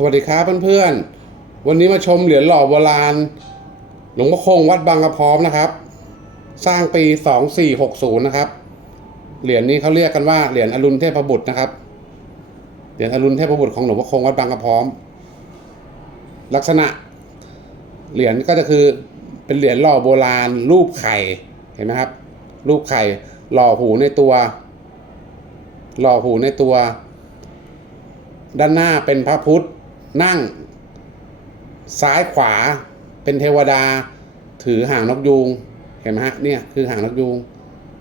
สวัสดีครับเพื่อนๆ วันนี้มาชมเหรียญหล่อโบราณ หลวงพ่อคงวัดบางกระพร้อมนะครับ สร้างปี 2460 นะครับ เหรียญนี้เขาเรียกกันว่าเหรียญอรุณเทพบุตรนะครับ เหรียญอรุณเทพบุตรของหลวงพ่อคงวัดบางกระพร้อม ลักษณะ เหรียญก็จะคือเป็นเหรียญหล่อโบราณ รูปไข่เห็นไหมครับ รูปไข่หล่อหูในตัว หล่อหูในตัว ด้านหน้าเป็นพระพุทธ นั่ง ซ้ายขวาเป็นเทวดา ถือหางนกยูงเห็นไหมฮะเนี่ยคือหางนกยูง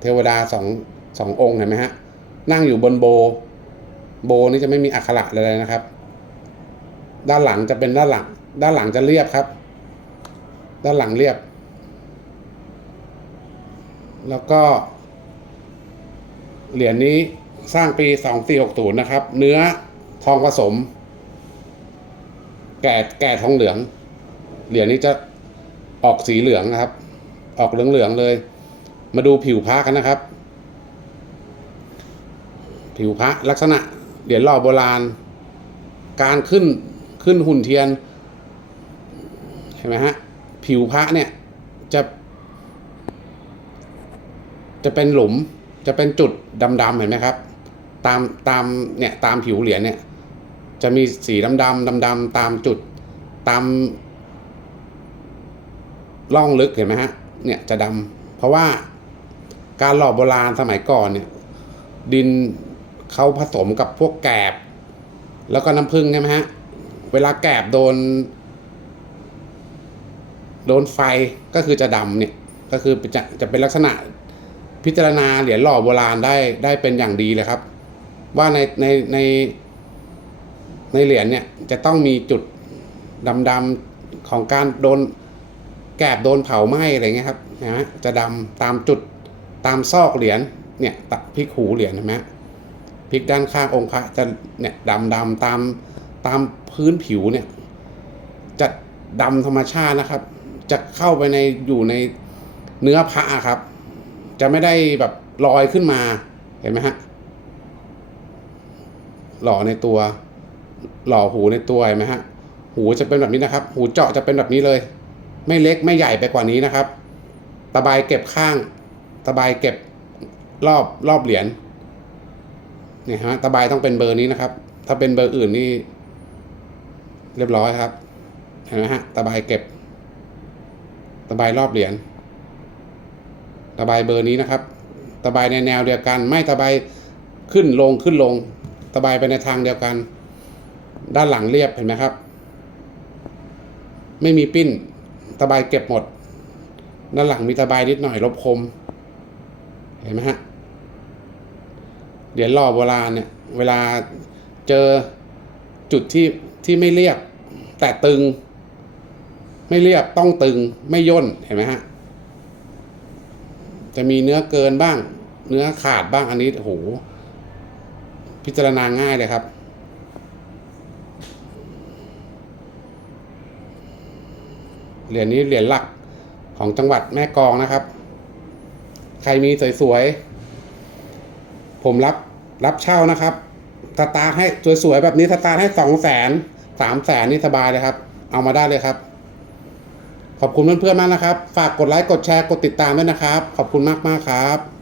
เทวดาสองสององค์เห็นไหมฮะนั่งอยู่บนโบ โบนี้จะไม่มีอักขระอะไรเลยนะครับ ด้านหลังจะเป็นด้านหลัง ด้านหลังจะเรียบครับ ด้านหลังเรียบ แล้วก็ เหรียญนี้สร้างปี 2460 นะครับ เนื้อทองผสม แก่แก่ทองเหลือง เหรียญนี้จะออกสีเหลืองนะครับ ออกเหลืองๆเลย มาดูผิวพระกันนะครับ ผิวพระลักษณะเหรียญหล่อโบราณ การขึ้นขึ้นหุ่นเทียนเห็นไหมฮะผิวพระเนี่ยจะ จะเป็นหลุมจะเป็นจุดดำๆเห็นไหมครับ ตามตามเนี่ยตามผิวเหรียญเนี่ย จะมีสีดำดำดำดำตามจุดตามร่องลึกเห็นไหมฮะเนี่ยจะดำเพราะว่าการหล่อโบราณสมัยก่อนเนี่ย ดินเขาผสมกับพวกแกบ แล้วก็น้ำผึ้งใช่ไหมฮะ เวลาแกบโดน โดนไฟก็คือจะดำเนี่ย ก็คือจะจะเป็นลักษณะพิจารณาเหรียญหล่อโบราณได้ได้เป็นอย่างดีเลยครับ ว่าในในใน ในเหรียญเนี่ยจะต้องมีจุดดำๆของการโดนแกบโดนเผาไหม้อะไรเงี้ยครับนะฮะจะดำตามจุดตามซอกเหรียญเนี่ยตัดพลิกหูเหรียญเห็นไหมฮะพลิกด้านข้างองค์พระจะเนี่ยดำดำตามตามพื้นผิวเนี่ยจะดำธรรมชาตินะครับ จะเข้าไปในอยู่ในเนื้อพระครับ จะไม่ได้แบบลอยขึ้นมาเห็นไหมฮะหล่อในตัว หล่อหูในตัวเห็นไหมฮะ หูจะเป็นแบบนี้นะครับ หูเจาะจะเป็นแบบนี้เลย ไม่เล็กไม่ใหญ่ไปกว่านี้นะครับ ตะไบเก็บข้าง ตะไบเก็บรอบรอบเหรียญเนี่ยฮะตะไบต้องเป็นเบอร์นี้นะครับ ถ้าเป็นเบอร์อื่นนี่เรียบร้อยครับ เห็นไหมฮะ ตะไบเก็บ ตะไบรอบเหรียญ ตะไบเบอร์นี้นะครับ ตะไบในแนวเดียวกัน ไม่ตะไบขึ้นลงขึ้นลง ตะไบไปในทางเดียวกัน ด้านหลังเรียบเห็นไหมครับ ไม่มีปิ้นตะไบเก็บหมด ด้านหลังมีตะไบนิดหน่อยลบคม เห็นไหมฮะเหรียญหล่อโบราณเนี่ยเวลาเจอจุดที่ที่ไม่เรียบแต่ตึง ไม่เรียบต้องตึงไม่ย่นเห็นไหมฮะจะมีเนื้อเกินบ้าง เนื้อขาดบ้างอันนี้โอ้โหพิจารณาง่ายเลยครับ เหรียญนี้เหรียญหลักของจังหวัดแม่กองนะครับ ใครมีสวยๆ ผมรับรับเช่านะครับสตาร์ให้สวยๆแบบนี้สตาร์ให้สองแสนสามแสนนี่สบายเลยครับ เอามาได้เลยครับ ขอบคุณเพื่อนๆมากนะครับ ฝากกดไลค์กดแชร์กดติดตามด้วยนะครับ ขอบคุณมากๆครับ